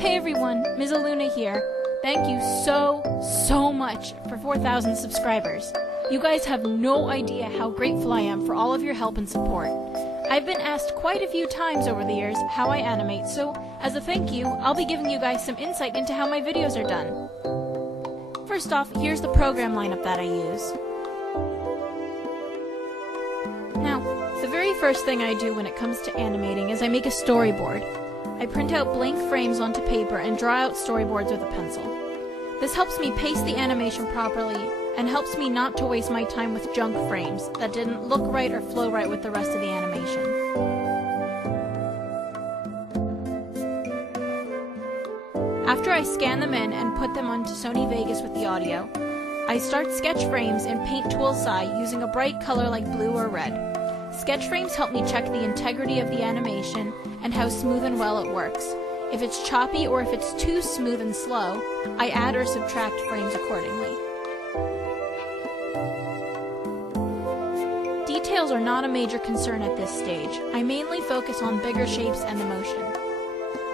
Hey everyone, MsIlluna here. Thank you so much for 4,000 subscribers. You guys have no idea how grateful I am for all of your help and support. I've been asked quite a few times over the years how I animate, so as a thank you, I'll be giving you guys some insight into how my videos are done. First off, here's the program lineup that I use. Now, the very first thing I do when it comes to animating is I make a storyboard. I print out blank frames onto paper and draw out storyboards with a pencil. This helps me pace the animation properly and helps me not to waste my time with junk frames that didn't look right or flow right with the rest of the animation. After I scan them in and put them onto Sony Vegas with the audio, I start sketch frames in Paint Tool SI using a bright color like blue or red. Sketch frames help me check the integrity of the animation and how smooth and well it works. If it's choppy or if it's too smooth and slow, I add or subtract frames accordingly. Details are not a major concern at this stage. I mainly focus on bigger shapes and the motion.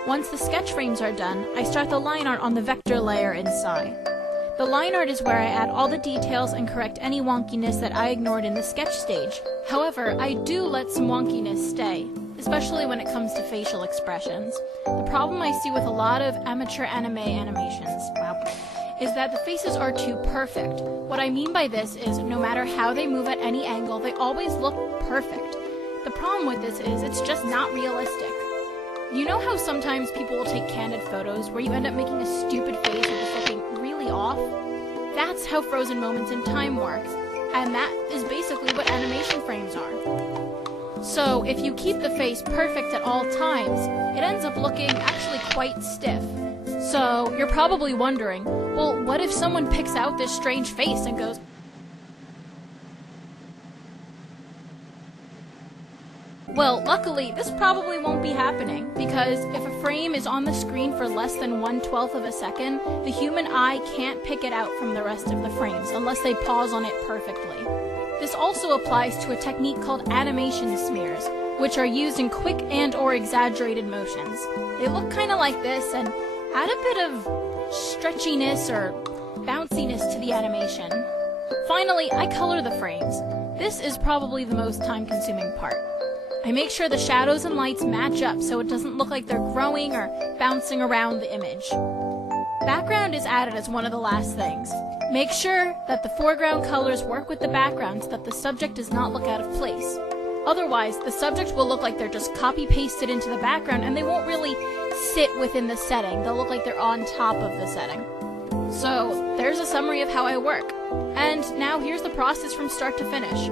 Once the sketch frames are done, I start the line art on the vector layer in SI. The line art is where I add all the details and correct any wonkiness that I ignored in the sketch stage. However, I do let some wonkiness stay, especially when it comes to facial expressions. The problem I see with a lot of amateur anime animations, is that the faces are too perfect. What I mean by this is no matter how they move at any angle, they always look perfect. The problem with this is it's just not realistic. You know how sometimes people will take candid photos where you end up making a stupid face or just looking really off? That's how frozen moments in time work, and that is basically what animation frames are. So if you keep the face perfect at all times, it ends up looking actually quite stiff. So you're probably wondering, well, what if someone picks out this strange face and goes, well, luckily, this probably won't be happening, because if a frame is on the screen for less than 1/12 of a second, the human eye can't pick it out from the rest of the frames, unless they pause on it perfectly. This also applies to a technique called animation smears, which are used in quick and/or exaggerated motions. They look kind of like this, and add a bit of stretchiness or bounciness to the animation. Finally, I color the frames. This is probably the most time-consuming part. I make sure the shadows and lights match up so it doesn't look like they're growing or bouncing around the image. Background is added as one of the last things. Make sure that the foreground colors work with the background so that the subject does not look out of place. Otherwise, the subject will look like they're just copy-pasted into the background and they won't really sit within the setting. They'll look like they're on top of the setting. So, there's a summary of how I work. And now here's the process from start to finish.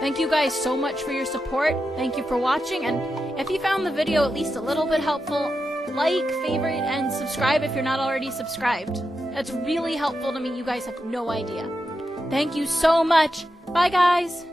Thank you guys so much for your support. Thank you for watching, and if you found the video at least a little bit helpful, like, favorite, and subscribe if you're not already subscribed. That's really helpful to me. You guys have no idea. Thank you so much. Bye, guys.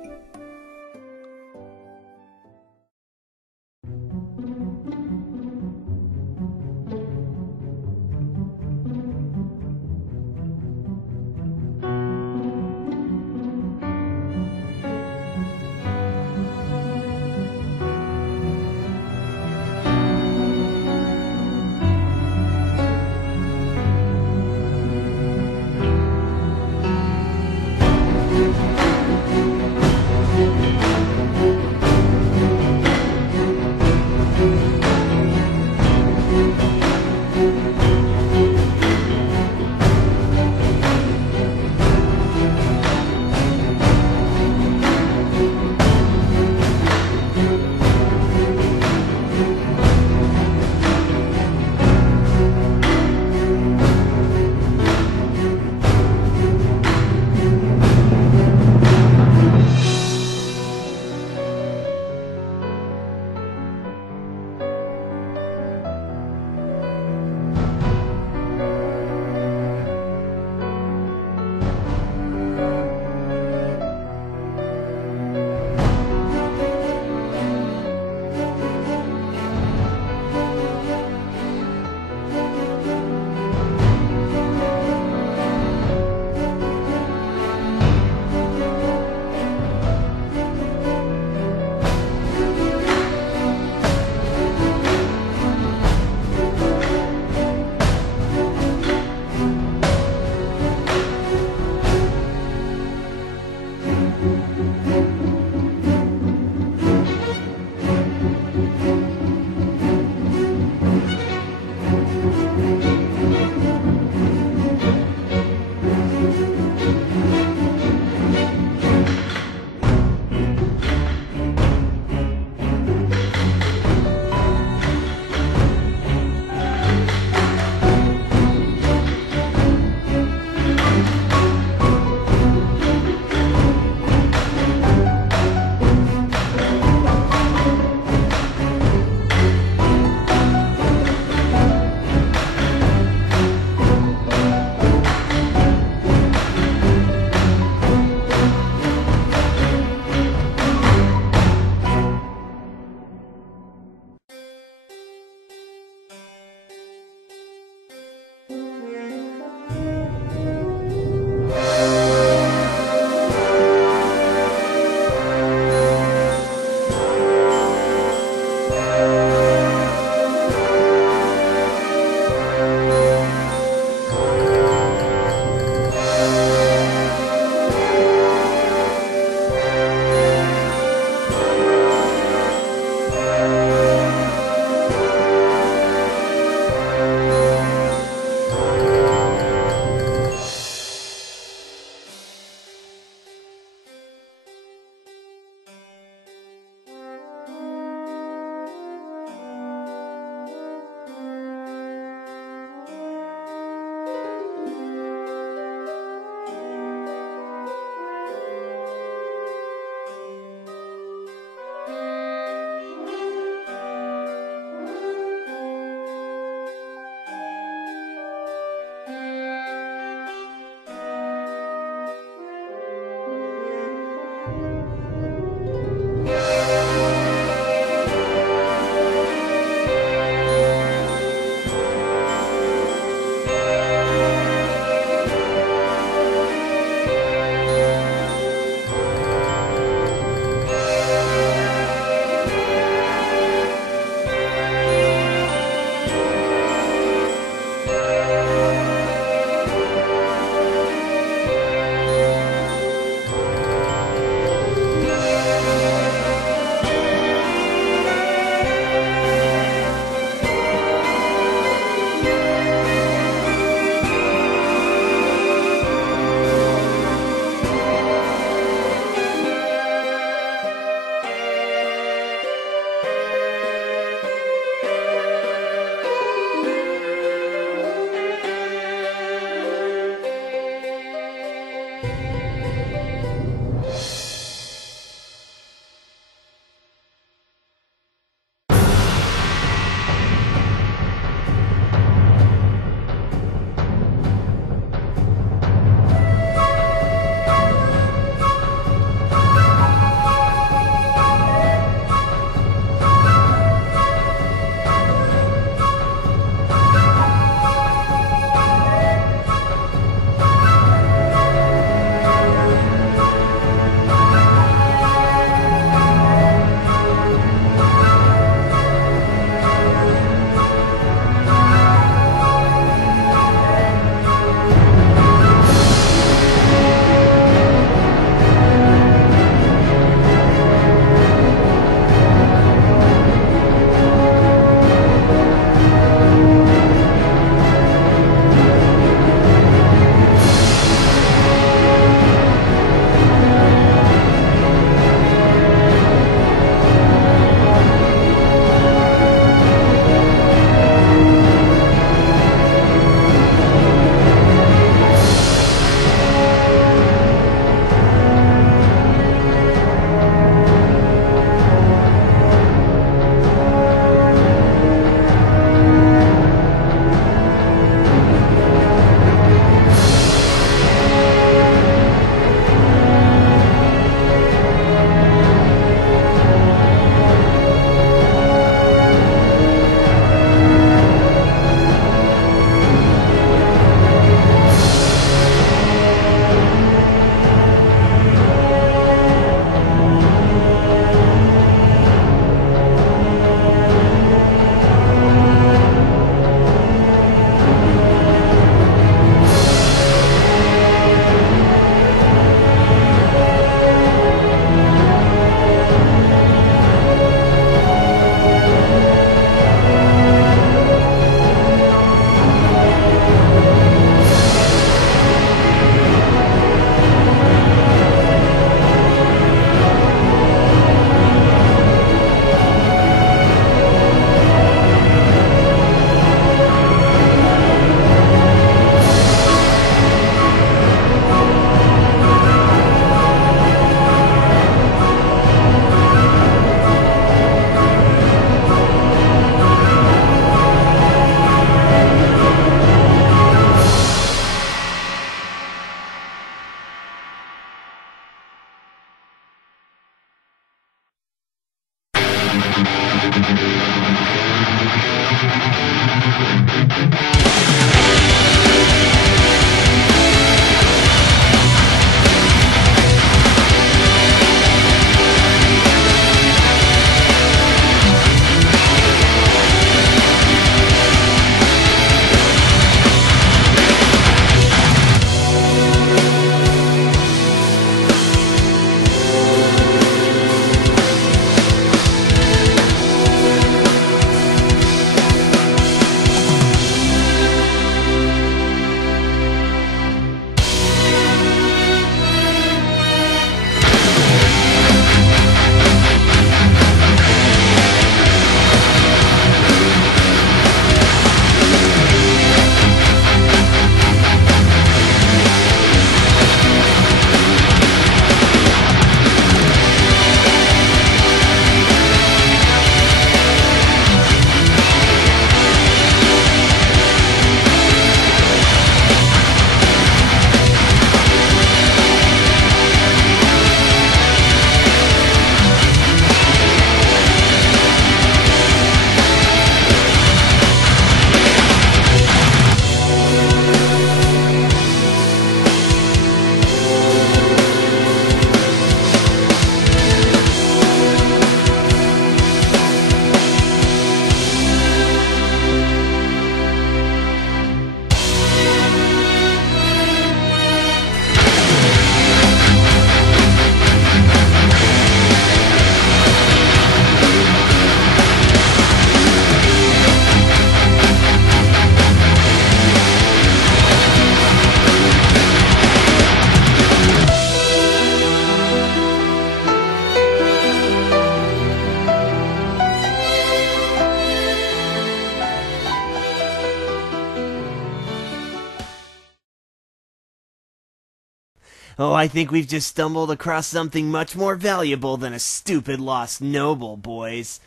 Oh, I think we've just stumbled across something much more valuable than a stupid lost noble, boys.